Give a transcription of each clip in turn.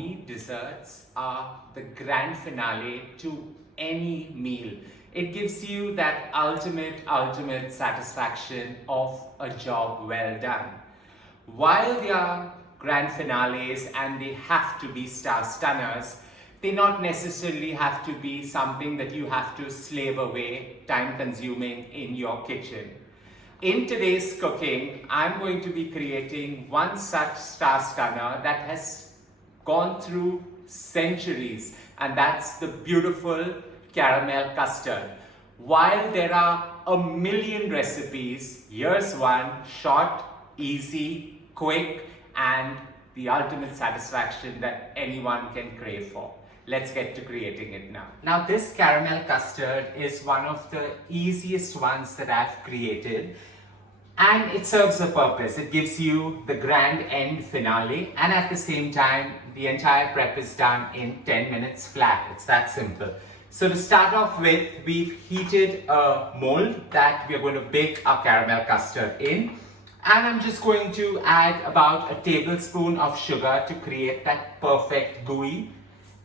me, desserts are the grand finale to any meal. It gives you that ultimate satisfaction of a job well done. While they are grand finales and they have to be star stunners, they not necessarily have to be something that you have to slave away, time consuming in your kitchen. In today's cooking, I'm going to be creating one such star stunner that has gone through centuries, and that's the beautiful caramel custard. While there are a million recipes, here's one short, easy, quick, and the ultimate satisfaction that anyone can crave for. Let's get to creating it now. Now, this caramel custard is one of the easiest ones that I've created, and it serves a purpose. It gives you the grand end finale, and at the same time, the entire prep is done in 10 minutes flat. It's that simple. So to start off with, we've heated a mold that we're going to bake our caramel custard in. And I'm just going to add about a tablespoon of sugar to create that perfect gooey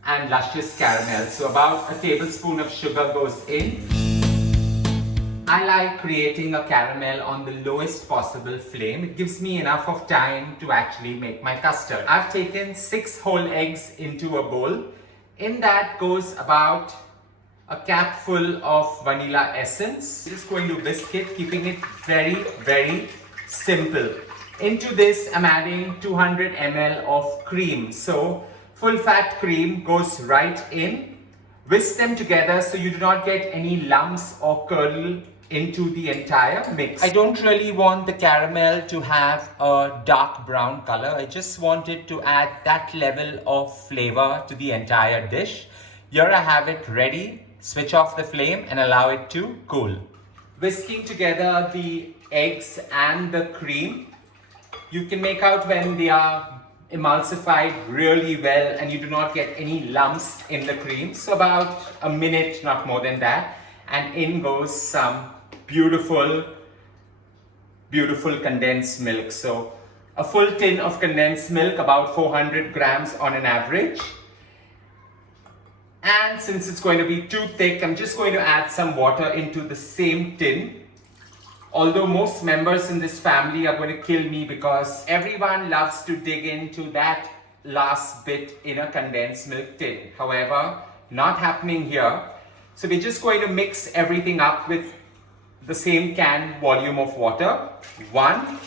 and luscious caramel. So about a tablespoon of sugar goes in. I like creating a caramel on the lowest possible flame. It gives me enough of time to actually make my custard. I've taken 6 whole eggs into a bowl. In that goes about a capful of vanilla essence. Just going to whisk it, keeping it very simple. Into this, I'm adding 200 ml of cream. So full fat cream goes right in. Whisk them together so you do not get any lumps or curdle into the entire mix. I don't really want the caramel to have a dark brown color. I just want it to add that level of flavor to the entire dish. Here I have it ready. Switch off the flame and allow it to cool. Whisking together the eggs and the cream, you can make out when they are emulsified really well and you do not get any lumps in the cream. So about a minute, not more than that, and in goes some beautiful condensed milk. So a full tin of condensed milk, about 400 grams on an average. And since it's going to be too thick, I'm just going to add some water into the same tin. Although most members in this family are going to kill me because everyone loves to dig into that last bit in a condensed milk tin. However, not happening here. So we're just going to mix everything up with the same can volume of water. 1,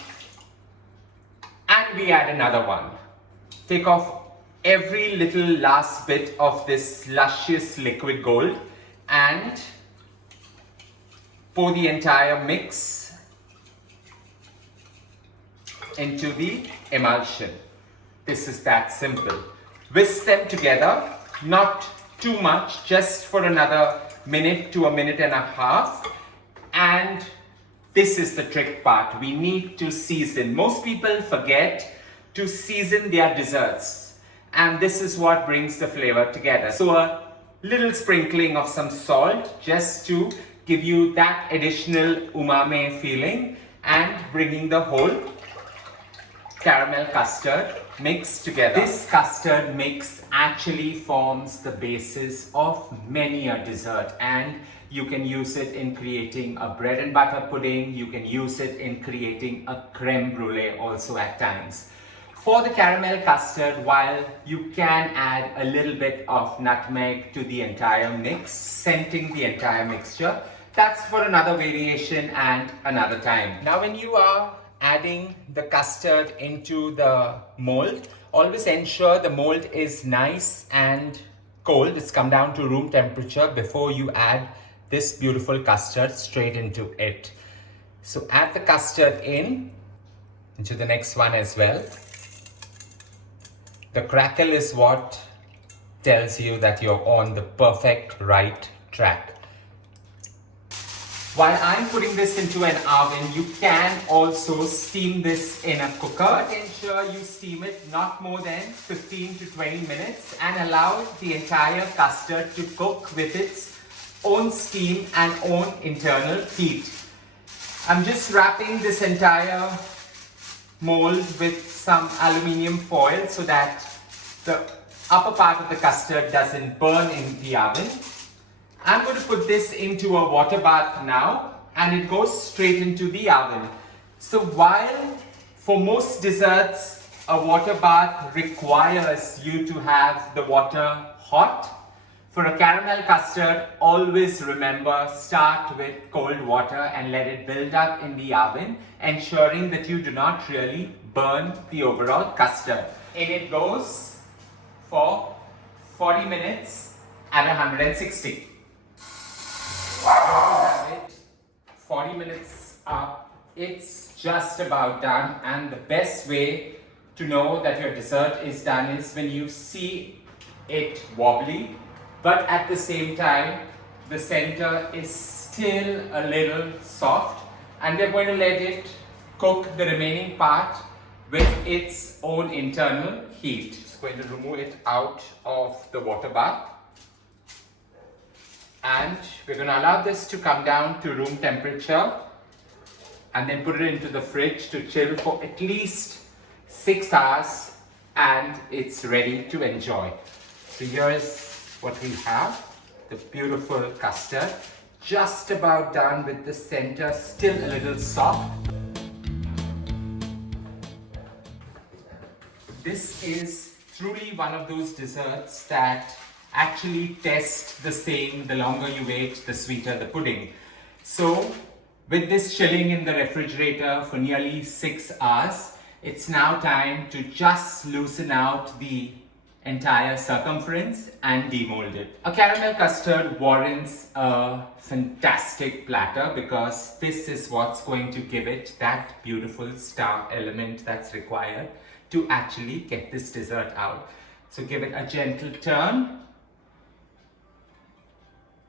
and we add another 1. Take off every little last bit of this luscious liquid gold and pour the entire mix into the emulsion. This is that simple. Whisk them together, not too much, just for another minute to a minute and a half. And this is the trick part. We need to season. Most people forget to season their desserts. And this is what brings the flavor together. So a little sprinkling of some salt just to give you that additional umami feeling and bringing the whole caramel custard mix together. This custard mix actually forms the basis of many a dessert, and you can use it in creating a bread and butter pudding. You can use it in creating a creme brulee also at times. For the caramel custard, while you can add a little bit of nutmeg to the entire mix, scenting the entire mixture, that's for another variation and another time. Now, when you are adding the custard into the mold, always ensure the mold is nice and cold. It's come down to room temperature before you add this beautiful custard straight into it. So add the custard into the next one as well. The crackle is what tells you that you're on the perfect right track. While I'm putting this into an oven, you can also steam this in a cooker. But ensure you steam it not more than 15 to 20 minutes and allow the entire custard to cook with its own steam and own internal heat. I'm just wrapping this entire mold with some aluminium foil so that the upper part of the custard doesn't burn in the oven. I'm going to put this into a water bath now, and it goes straight into the oven. So while for most desserts a water bath requires you to have the water hot, for a caramel custard, always remember, start with cold water and let it build up in the oven, ensuring that you do not really burn the overall custard. In it goes for 40 minutes at 160. There you have it. 40 minutes up. It's just about done, and the best way to know that your dessert is done is when you see it wobbly, but at the same time the center is still a little soft, and we're going to let it cook the remaining part with its own internal heat. Just going to remove it out of the water bath, and we're going to allow this to come down to room temperature and then put it into the fridge to chill for at least 6 hours, and it's ready to enjoy. So here's what we have, the beautiful custard, just about done with the center still a little soft. This is truly one of those desserts that actually test the saying, the longer you wait, the sweeter the pudding. So with this chilling in the refrigerator for nearly 6 hours, it's now time to just loosen out the entire circumference and demold it. A caramel custard warrants a fantastic platter because this is what's going to give it that beautiful star element that's required to actually get this dessert out. So give it a gentle turn,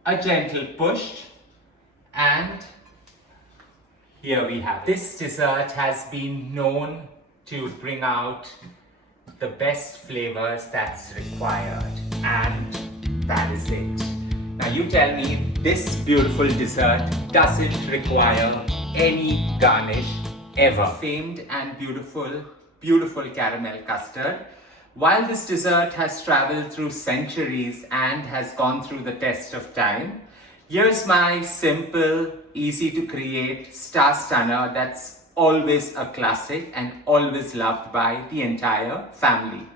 a gentle push, and here we have. This dessert has been known to bring out the best flavors that's required, and that is it. Now you tell me, this beautiful dessert doesn't require any garnish ever. Famed and beautiful caramel custard. While this dessert has traveled through centuries and has gone through the test of time, here's my simple, easy to create star stunner that's always a classic and always loved by the entire family.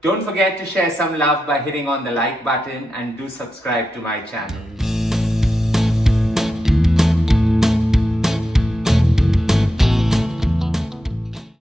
Don't forget to share some love by hitting on the like button, and do subscribe to my channel.